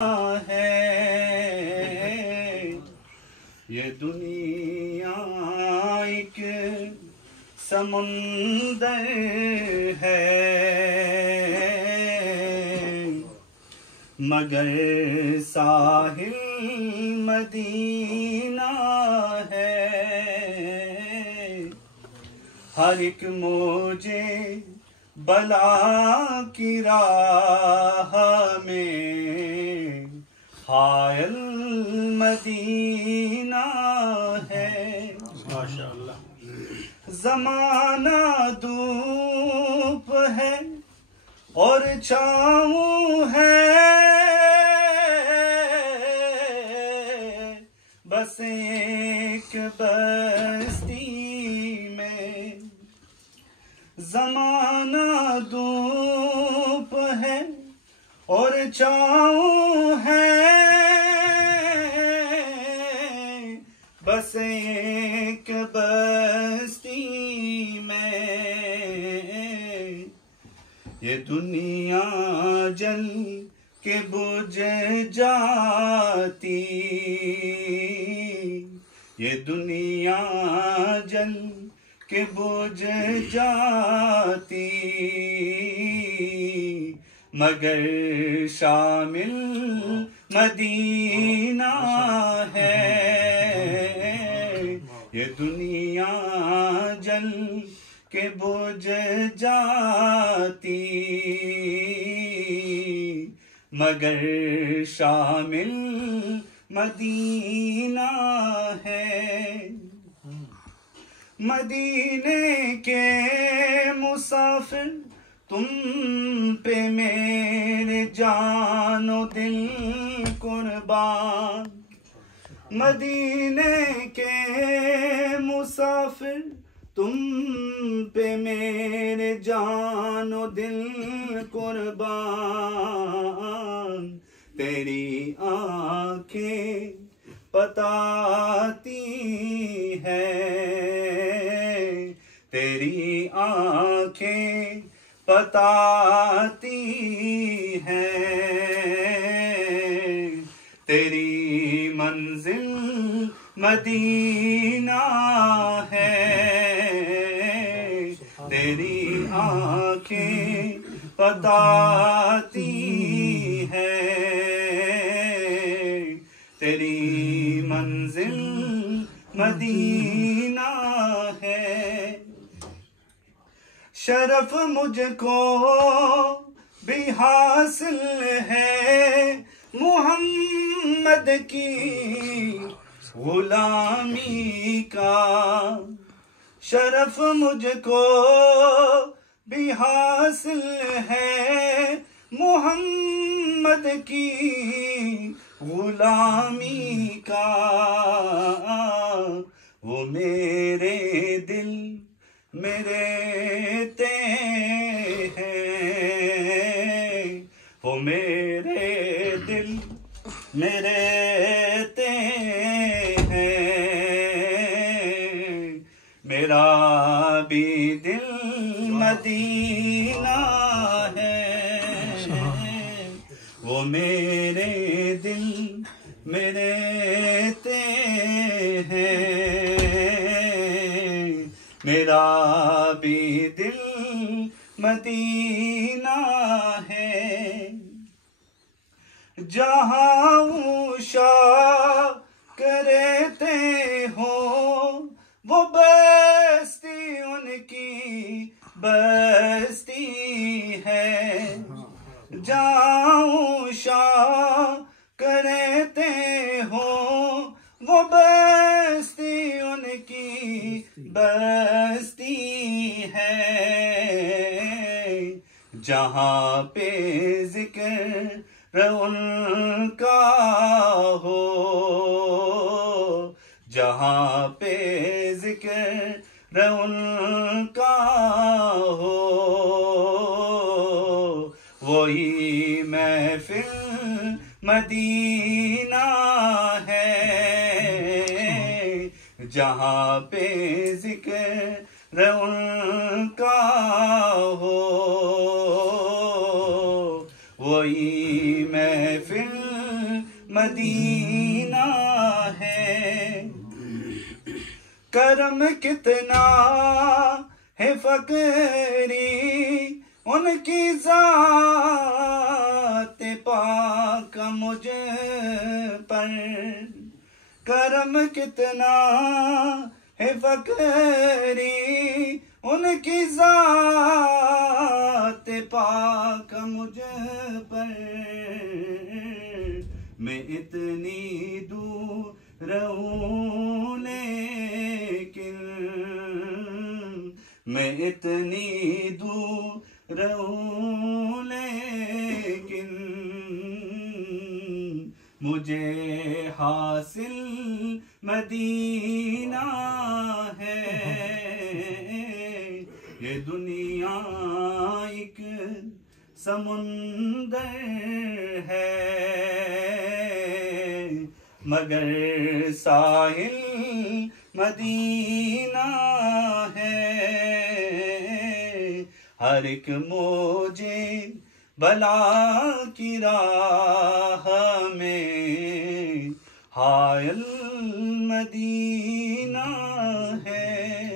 है ये दुनिया एक समुंदर है, मगर साहिल मदीना है। हर एक मौजे बला की राह में हायल मदीना है। माशाअल्लाह। ज़माना धूप है और छाँव है, बस एक बस्ती में। ज़माना धूप है और छाँव है, बस एक बस्ती में। ये दुनिया जल के बुझ जाती, ये दुनिया जल के बुझ जाती, मगर शामिल मदीना है। ये दुनिया जल के बुझ जाती, मगर शामिल मदीना है। मदीने के मुसाफिर तुम पे मेरे जानो दिल कुर्बान। मदीने के मुसाफिर तुम पे मेरे जानो दिल कुर्बान। तेरी आंखें बताती है, तेरी आंखें बताती हैं, तेरी मंजिल मदीना है। तेरी आंखें बताती हैं, तेरी मंजिल मदीना है। शरफ मुझको भी हासिल है मोहम्मद की गुलामी का। शरफ मुझको भी हासिल है मोहम्मद की गुलामी का। वो मेरे दिल में रहते हैं, वो मेरे दिल में रहते हैं। मेरा भी दिल मदीना है, वो मेरे दिल में रहते हैं। मेरा भी दिल मदीना है। जहाँ ऊषा करते हो वो बस्ती उनकी बस्ती है। जहाँ ऊषा करते हो वो बस्ती उनकी बस्ती है। जहाँ पे जिक्र उनका हो, जहाँ पे जिक्र उनका हो, वही महफिल मदीना है। जहाँ पे जिक्र उनका हो, वही महफिल मदीना है। करम कितना है फकरी उनकी ज़ात पाक मुझ पर। करम कितना है फकरी उनकी ज़ात पाक मुझ पर। मैं इतनी दूर रहूं लेकिन, मैं इतनी दूर रहूं लेकिन मुझे हासिल मदीना है। ये दुनिया एक समुंदर है मगर साहिल मदीना है। हर एक मौजे बला की राह में हायल मदीना है।